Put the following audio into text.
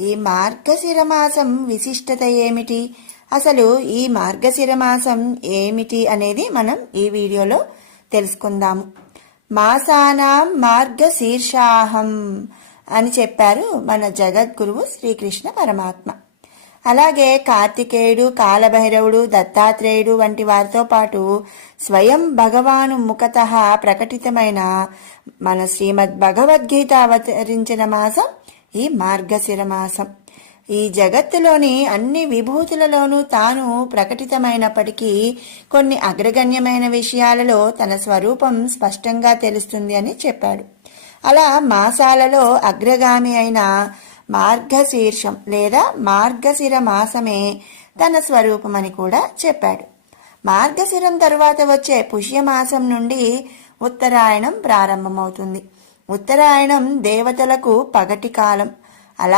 ఈ మార్గశిర మాసం విశిష్టత ఏమిటి, అసలు ఈ మార్గశిర మాసం ఏమిటి అనేది మనం ఈ వీడియోలో తెలుసుకుందాము. మాసానాం మార్గశీర్షాహం అని చెప్పారు మన జగద్గురువు శ్రీకృష్ణ పరమాత్మ. అలాగే కార్తికేయుడు, కాలభైరవుడు, దత్తాత్రేయుడు వంటి వారితో పాటు స్వయం భగవాను ముఖతః ప్రకటితమైన మన శ్రీమద్ భగవద్గీత అవతరించిన మాసం ఈ మార్గశిర మాసం. ఈ జగత్తులోని అన్ని విభూతులలోనూ తాను ప్రకటితమైనప్పటికీ కొన్ని అగ్రగణ్యమైన విషయాలలో తన స్వరూపం స్పష్టంగా తెలుస్తుంది అని చెప్పాడు. అలా మాసాలలో అగ్రగామి అయిన మార్గశీర్షం లేదా మార్గశిర మాసమే తన స్వరూపమని కూడా చెప్పాడు. మార్గశిరం తరువాత వచ్చే పుష్యమాసం నుండి ఉత్తరాయణం ప్రారంభమవుతుంది. ఉత్తరాయణం దేవతలకు పగటి కాలం. అలా